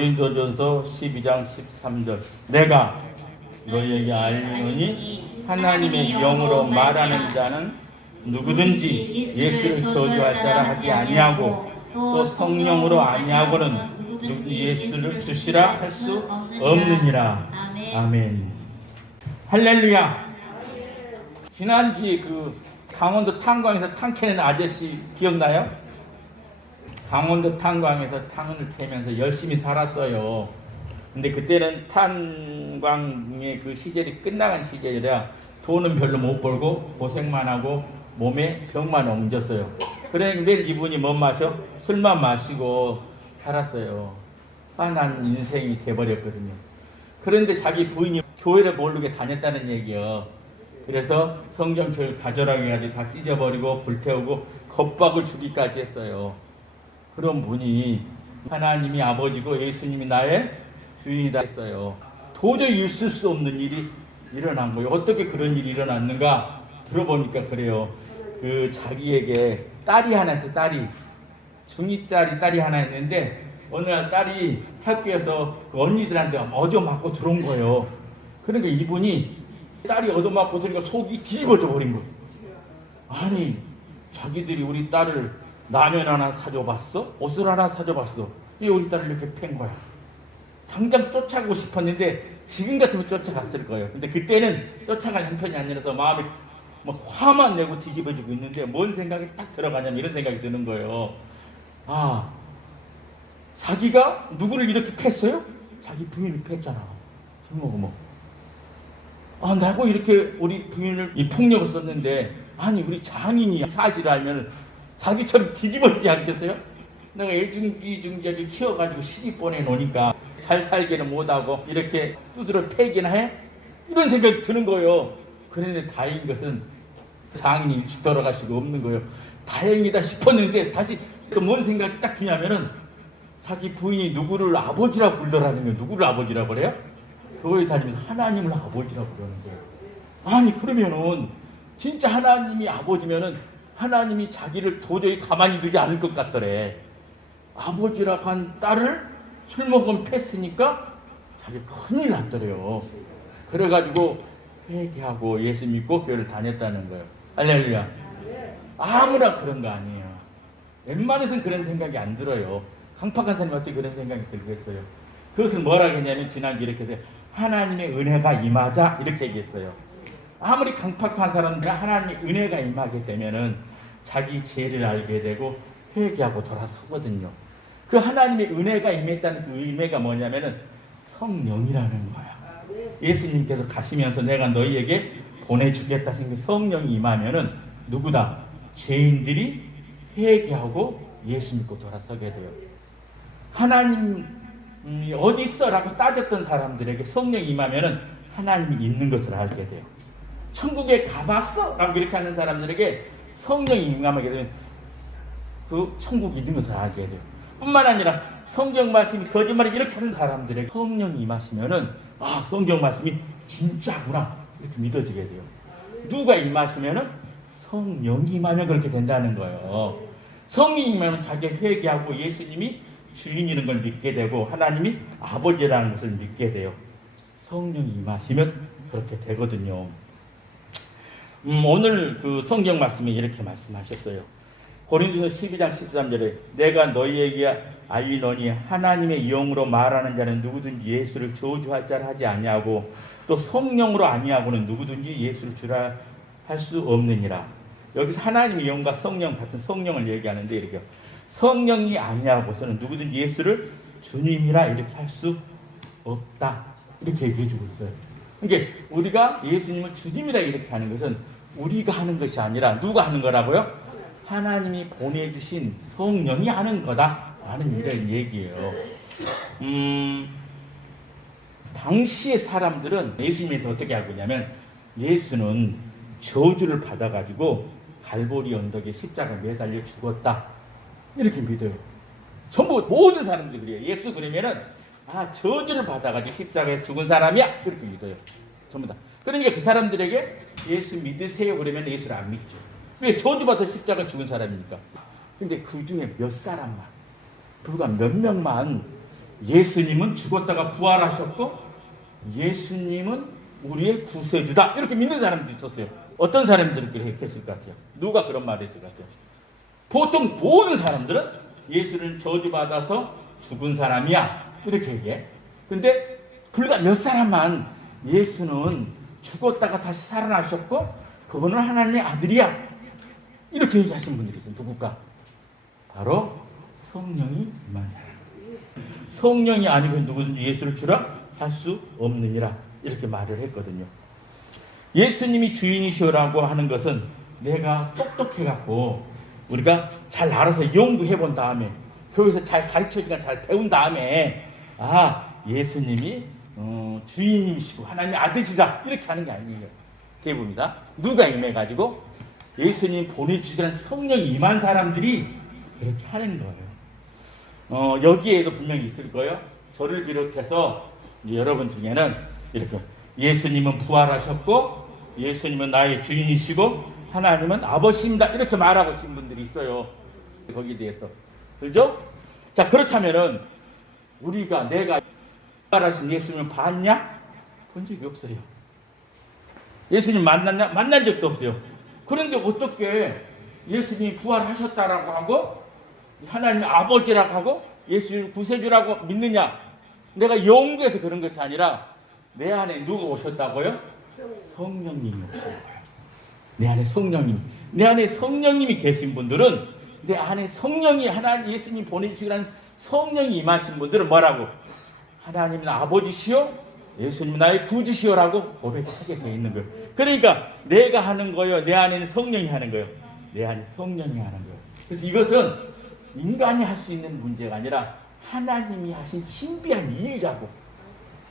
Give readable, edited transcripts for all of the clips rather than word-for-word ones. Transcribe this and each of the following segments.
고린도전서 12장 13절 내가 너희에게 알리노니 하나님의 영으로 말하는 자는 누구든지 예수를 저주할 자라 하지 아니하고 또 성령으로 아니하고는 누구 예수를 주시라 할 수 없느니라. 아멘. 할렐루야. 지난주에 강원도 탄광에서 탕 캐는 아저씨 기억나요? 강원도 탄광에서 탕을 캐면서 열심히 살았어요. 근데 그때는 탄광의 그 시절이 끝나간 시절이라 돈은 별로 못 벌고 고생만 하고 몸에 병만 옮겼어요. 그래 매일 이분이 뭐 마셔? 술만 마시고 살았어요. 화난 인생이 돼버렸거든요. 그런데 자기 부인이 교회를 모르게 다녔다는 얘기요. 그래서 성경책을 가져라고 해가지고 다 찢어버리고 불태우고 겁박을 주기까지 했어요. 그런 분이 하나님이 아버지고 예수님이 나의 주인이다 했어요. 도저히 있을 수 없는 일이 일어난 거예요. 어떻게 그런 일이 일어났는가 들어보니까 그래요. 자기에게 딸이 하나 있어. 딸이 중2짜리 딸이 하나 있는데 어느 날 딸이 학교에서 그 언니들한테 얻어맞고 들어온 거예요. 그러니까 이분이 딸이 얻어맞고 들으니까 속이 뒤집어져 버린 거예요. 아니 자기들이 우리 딸을 라면 하나 사줘봤어? 옷을 하나 사줘봤어? 왜 우리 딸을 이렇게 팬 거야? 당장 쫓아가고 싶었는데 지금 같으면 쫓아갔을 거예요. 근데 그때는 쫓아갈 형편이 아니라서 마음이 막 화만 내고 뒤집어지고 있는데 뭔 생각이 딱 들어가냐면 이런 생각이 드는 거예요. 아, 자기가 누구를 이렇게 팼어요? 자기 부인을 팼잖아. 정말 아, 나하고 이렇게 우리 부인을 이 폭력을 썼는데 아니 우리 장인이 사실을 알면 자기처럼 뒤집어지지 않겠어요? 내가 애중기중자기 키워가지고 시집 보내놓으니까 잘 살기는 못하고 이렇게 두드러 패기나 해? 이런 생각이 드는 거예요. 그런데 다행인 것은 장인이 일찍 돌아가시고 없는 거예요. 다행이다 싶었는데 다시 또 뭔 생각이 딱 드냐면은 자기 부인이 누구를 아버지라고 불더라는 거예요. 누구를 아버지라고 그래요? 교회 다니면서 하나님을 아버지라고 그러는 거예요. 아니 그러면은 진짜 하나님이 아버지면은 하나님이 자기를 도저히 가만히 두지 않을 것 같더래. 아버지라고 한 딸을 술 먹으면 팼으니까 자기 큰일 났더래요. 그래가지고 회개하고 예수 믿고 교회를 다녔다는 거예요. 할렐루야. 아무나 그런 거 아니에요. 웬만해서는 그런 생각이 안 들어요. 강팍한 사람한테 그런 생각이 들겠어요. 그것을 뭐라 했냐면 지난주에 이렇게 해서 하나님의 은혜가 임하자 이렇게 얘기했어요. 아무리 강팍한 사람들은 하나님의 은혜가 임하게 되면은 자기 죄를 알게 되고 회개하고 돌아서거든요. 그 하나님의 은혜가 임했다는 그 의미가 뭐냐면은 성령이라는 거야. 예수님께서 가시면서 내가 너희에게 보내주겠다 하신 그 성령이 임하면은 누구다? 죄인들이 회개하고 예수 믿고 돌아서게 돼요. 하나님 어디 있어? 라고 따졌던 사람들에게 성령이 임하면은 하나님이 있는 것을 알게 돼요. 천국에 가봤어? 라고 이렇게 하는 사람들에게 성령이 임하게 되면 그 천국이 있는 것을 알게 돼요. 뿐만 아니라 성경 말씀이 거짓말을 이렇게 하는 사람들에게 성령이 임하시면은 아 성경 말씀이 진짜구나 이렇게 믿어지게 돼요. 누가 임하시면은 성령이 임하면 그렇게 된다는 거예요. 성령이 임하면 자기가 회개하고 예수님이 주인이라는 걸 믿게 되고 하나님이 아버지라는 것을 믿게 돼요. 성령이 임하시면 그렇게 되거든요. 오늘 그 성경 말씀에 이렇게 말씀하셨어요. 고린도전서 12장 13절에 내가 너희에게 알리노니 하나님의 영으로 말하는 자는 누구든지 예수를 저주할 자를 하지 아니하고 또 성령으로 아니하고는 누구든지 예수를 주라 할 수 없느니라. 여기서 하나님의 영과 성령 같은 성령을 얘기하는데 이렇게 성령이 아니하고서는 누구든지 예수를 주님이라 이렇게 할 수 없다 이렇게 얘기해주고 있어요. 그러니까 우리가 예수님을 주님이라 이렇게 하는 것은 우리가 하는 것이 아니라 누가 하는 거라고요? 하나님이 보내주신 성령이 하는 거다라는 이런 얘기예요. 당시의 사람들은 예수님에서 어떻게 알고 있냐면 예수는 저주를 받아가지고 갈보리 언덕에 십자가에 매달려 죽었다 이렇게 믿어요. 전부 모든 사람들이 그래요. 예수 그러면은 저주를 받아가지고 십자가에 죽은 사람이야 이렇게 믿어요. 전부 다. 그러니까 그 사람들에게 예수 믿으세요 그러면 예수를 안 믿죠. 왜? 저주받아 십자가에 죽은 사람이니까. 근데 그 중에 몇 사람만 불과 몇 명만 예수님은 죽었다가 부활하셨고 예수님은 우리의 구세주다 이렇게 믿는 사람도 있었어요. 어떤 사람들이 그렇게 했을 것 같아요? 누가 그런 말을 했을 것 같아요? 보통 모든 사람들은 예수를 저주받아서 죽은 사람이야 이렇게 얘기해. 근데 불과 몇 사람만 예수는 죽었다가 다시 살아나셨고 그분은 하나님의 아들이야 이렇게 얘기하신 분들이 있어요. 누굴까? 바로 성령이 임한 사람. 성령이 아니고 누구든지 예수를 주라 할 수 없느니라 이렇게 말을 했거든요. 예수님이 주인이시라고 하는 것은 내가 똑똑해갖고 우리가 잘 알아서 연구해 본 다음에 교회에서 잘 가르쳐주니까 잘 배운 다음에 예수님이 주인이시고 하나님의 아들이다 이렇게 하는 게 아니에요. 대부분이다. 누가 임해가지고 예수님 보내주시는 성령이 임한 사람들이 그렇게 하는 거예요. 여기에도 분명히 있을 거예요. 저를 비롯해서 여러분 중에는 이렇게 예수님은 부활하셨고 예수님은 나의 주인이시고 하나님은 아버지입니다 이렇게 말하고 계신 분들이 있어요. 거기에 대해서 그렇죠? 자, 그렇다면은 내가 부활하신 예수님을 봤냐? 본 적이 없어요. 예수님 만났냐? 만난 적도 없어요. 그런데 어떻게 예수님이 부활하셨다라고 하고 하나님 아버지라고 하고 예수님 구세주라고 믿느냐? 내가 연구해서 그런 것이 아니라 내 안에 누가 오셨다고요? 성령님이 오신 거예요. 내 안에 성령님이 계신 분들은 내 안에 성령이 하나님 예수님 보내주시라는 성령이 임하신 분들은 뭐라고? 하나님은 아버지시요 예수님은 나의 구주시요라고 고백하게 되어 있는 거예요. 그러니까 내가 하는 거예요. 내 안에는 성령이 하는 거예요. 내 안에 성령이 하는 거예요. 그래서 이것은 인간이 할 수 있는 문제가 아니라 하나님이 하신 신비한 일이라고.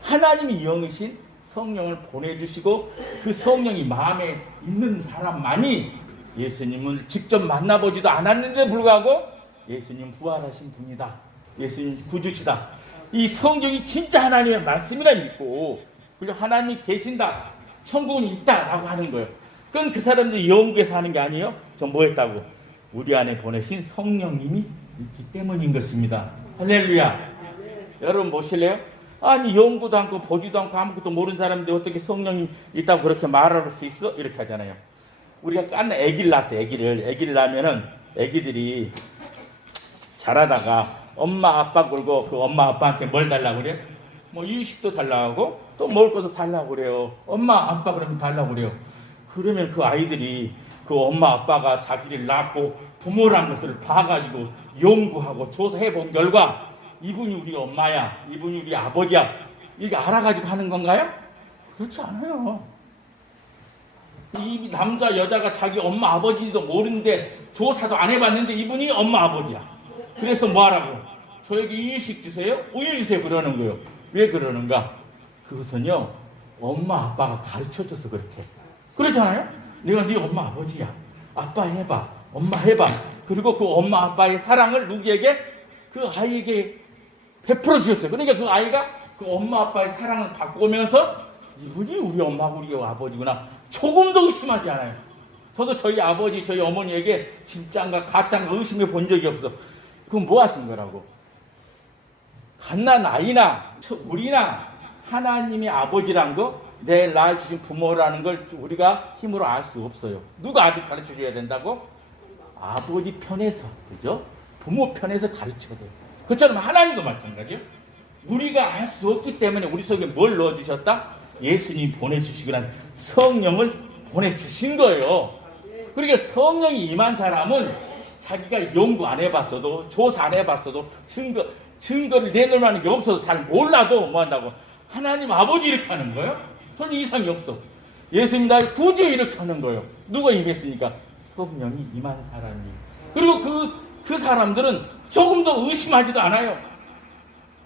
하나님이 영이신 성령을 보내주시고 그 성령이 마음에 있는 사람만이 예수님을 직접 만나보지도 않았는데 불구하고 예수님 부활하신 분이다. 예수님 구주시다. 이 성경이 진짜 하나님의 말씀이라 믿고 그리고 하나님이 계신다. 천국은 있다라고 하는 거예요. 그건 그 사람들이 연구해서 하는 게 아니에요. 저 뭐 했다고? 우리 안에 보내신 성령님이 있기 때문인 것입니다. 할렐루야. 여러분 보실래요? 아니 연구도 않고 보지도 않고 아무것도 모르는 사람인데 어떻게 성령이 있다고 그렇게 말할 수 있어? 이렇게 하잖아요. 우리가 깐 애기를 낳았어요. 애기를 낳으면은 애기들이 자라다가 엄마 아빠 굴고 그 엄마 아빠한테 뭘 달라고 그래요? 뭐 이유식도 달라고 하고 또 먹을 것도 달라고 그래요. 엄마 아빠 그러면 달라고 그래요. 그러면 그 아이들이 그 엄마 아빠가 자기를 낳고 부모란 것을 봐가지고 연구하고 조사해본 결과 이분이 우리 엄마야, 이분이 우리 아버지야 이게 알아가지고 하는 건가요? 그렇지 않아요. 이 남자 여자가 자기 엄마 아버지도 모르는데 조사도 안 해봤는데 이분이 엄마 아버지야. 그래서 뭐하라고? 저에게 이유식 주세요? 우유 주세요 그러는 거예요. 왜 그러는가? 그것은요 엄마 아빠가 가르쳐줘서 그렇게. 그렇잖아요. 내가 네 엄마 아버지야. 아빠 해봐. 엄마 해봐. 그리고 그 엄마 아빠의 사랑을 누구에게? 그 아이에게 베풀어 주셨어요. 그러니까 그 아이가 그 엄마 아빠의 사랑을 받고 오면서 이분이 우리 엄마고 우리 아버지구나. 조금도 의심하지 않아요. 저도 저희 아버지 저희 어머니에게 진짜인가 가짜인가 의심해 본 적이 없어. 그럼 뭐 하신 거라고? 갓난 아이나 우리나 하나님의 아버지란 거 내 낳아주신 부모라는 걸 우리가 힘으로 알 수 없어요. 누가 아들 가르쳐줘야 된다고? 아버지 편에서, 그죠? 부모 편에서 가르쳐야 돼요. 그처럼 하나님도 마찬가지예요. 우리가 알 수 없기 때문에 우리 속에 뭘 넣어주셨다? 예수님 보내주시고 난 성령을 보내주신 거예요. 그러니까 성령이 임한 사람은 자기가 연구 안 해봤어도 조사 안 해봤어도 증거를 내놓을 만한 게 없어도 잘 몰라도 뭐 한다고? 하나님 아버지 이렇게 하는 거예요? 전혀 이상이 없어. 예수님 나의 구주 이렇게 하는 거예요. 누가 임했으니까? 성령이 임한 사람이. 그리고 그 사람들은 조금도 의심하지도 않아요.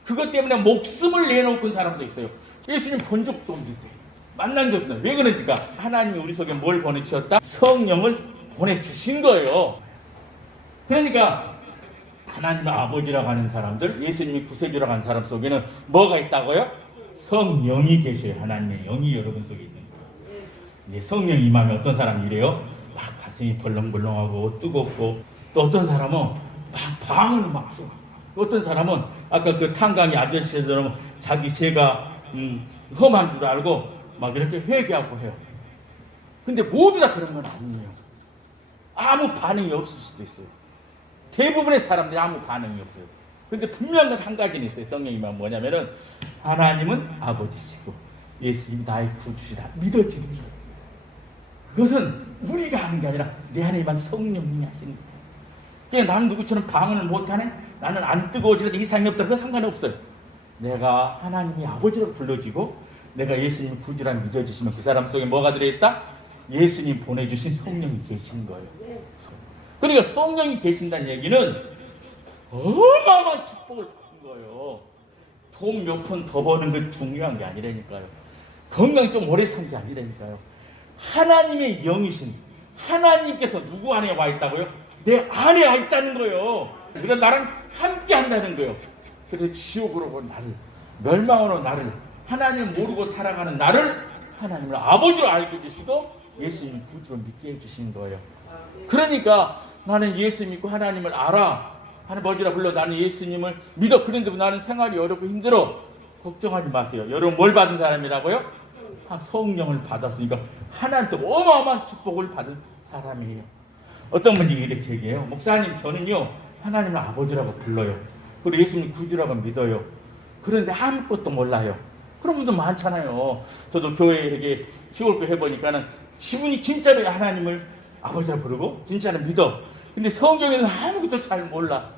그것 때문에 목숨을 내놓은 사람도 있어요. 예수님 본 적도 없는데 만난 적도 없는데 왜 그러니까? 하나님이 우리 속에 뭘 보내주셨다? 성령을 보내주신 거예요. 그러니까 하나님 아버지라고 하는 사람들, 예수님이 구세주라고 하는 사람 속에는 뭐가 있다고요? 성령이 계셔요. 하나님의 영이 여러분 속에 있는 거예요. 성령이 임하면 어떤 사람이 이래요? 막 가슴이 벌렁벌렁하고 뜨겁고 또 어떤 사람은 막 방을 막 어떤 사람은 아까 그 탄광이 아저씨처럼 자기 죄가 험한 줄 알고 막 이렇게 회개하고 해요. 근데 모두 다 그런 건 아니에요. 아무 반응이 없을 수도 있어요. 대부분의 사람들이 아무 반응이 없어요. 근데 분명한 건 한 가지는 있어요. 성령님은 뭐냐면은 하나님은 아버지시고 예수님 나의 구주시다 믿어지는 거예요. 그것은 우리가 하는 게 아니라 내 안에만 성령님이 하시는 거예요. 그냥 나는 누구처럼 방언을 못하네? 나는 안 뜨거워지는 이상이 없다. 그거 상관없어요. 내가 하나님이 아버지로 불러지고 내가 예수님 구주라 믿어주시면 그 사람 속에 뭐가 들어있다? 예수님 보내주신 성령이 계신 거예요. 그러니까 성령이 계신다는 얘기는 어마어마한 축복을 받는 거예요. 돈 몇 푼 더 버는 게 중요한 게 아니라니까요. 건강 좀 오래 산 게 아니라니까요. 하나님의 영이신 하나님께서 누구 안에 와 있다고요? 내 안에 와 있다는 거예요. 그래서 나랑 함께 한다는 거예요. 그래서 지옥으로 온 나를, 멸망으로 나를, 하나님을 모르고 살아가는 나를 하나님을 아버지로 알게 해주시고 예수님 구주로 믿게 해주시는 거예요. 그러니까 나는 예수 믿고 하나님을 알아. 하나님이라 불러 나는 예수님을 믿어. 그런데 나는 생활이 어렵고 힘들어. 걱정하지 마세요. 여러분 뭘 받은 사람이라고요? 성령을 받았으니까 하나님께 어마어마한 축복을 받은 사람이에요. 어떤 분이 이렇게 얘기해요. 목사님 저는요 하나님을 아버지라고 불러요. 그리고 예수님 구주라고 믿어요. 그런데 아무것도 몰라요. 그런 분들 많잖아요. 저도 교회에 이렇게 키울거 해보니까는 지분이 진짜로 하나님을 아버지라고 부르고 진짜로 믿어. 근데 성경에는 아무것도 잘 몰라.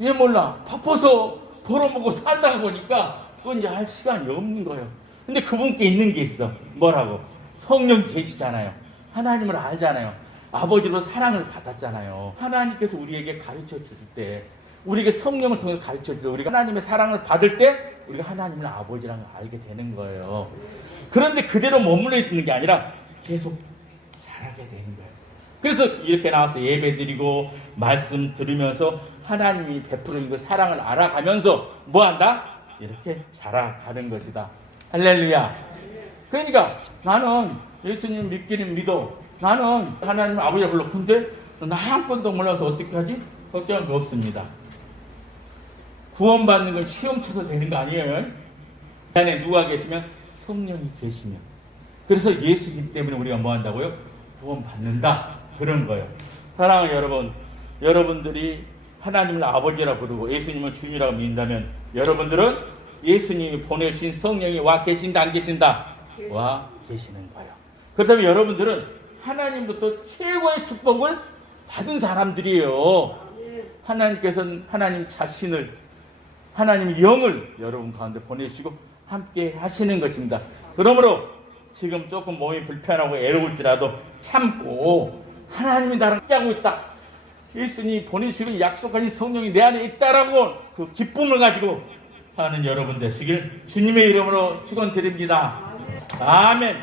얘 몰라. 바빠서 벌어먹고 살다가 보니까 그건 이제 할 시간이 없는 거예요. 근데 그분께 있는 게 있어. 뭐라고? 성령이 계시잖아요. 하나님을 알잖아요. 아버지로 사랑을 받았잖아요. 하나님께서 우리에게 가르쳐 줄 때, 우리에게 성령을 통해 가르쳐 줄 때, 우리가 하나님의 사랑을 받을 때 우리가 하나님을 아버지라는 걸 알게 되는 거예요. 그런데 그대로 머물러 있는 게 아니라 계속 자라게 되는 거예요. 그래서 이렇게 나와서 예배 드리고 말씀 들으면서 하나님이 베푸는 그 사랑을 알아가면서 뭐한다? 이렇게 자라가는 것이다. 할렐루야. 그러니까 나는 예수님 믿기는 믿어. 나는 하나님 아버지가 불러. 근데 나 한 번도 몰라서 어떻게 하지? 걱정할 거 없습니다. 구원받는 건 시험 쳐서 되는 거 아니에요. 그 안에 누가 계시면 성령이 계시면. 그래서 예수님 때문에 우리가 뭐 한다고요? 구원받는다. 그런 거예요. 사랑하는 여러분, 여러분들이 하나님을 아버지라 부르고 예수님을 주님이라고 믿는다면 여러분들은 예수님이 보내신 성령이 와 계신다 안 계신다? 와 계시는 거예요. 그렇다면 여러분들은 하나님부터 최고의 축복을 받은 사람들이에요. 하나님께서는 하나님 자신을, 하나님 영을 여러분 가운데 보내시고 함께 하시는 것입니다. 그러므로 지금 조금 몸이 불편하고 애로울지라도 참고 하나님이 나랑 함께하고 있다. 예수님이 보내시고 약속하신 성령이 내 안에 있다라고 그 기쁨을 가지고 사는 여러분 되시길 주님의 이름으로 축원드립니다. 아멘.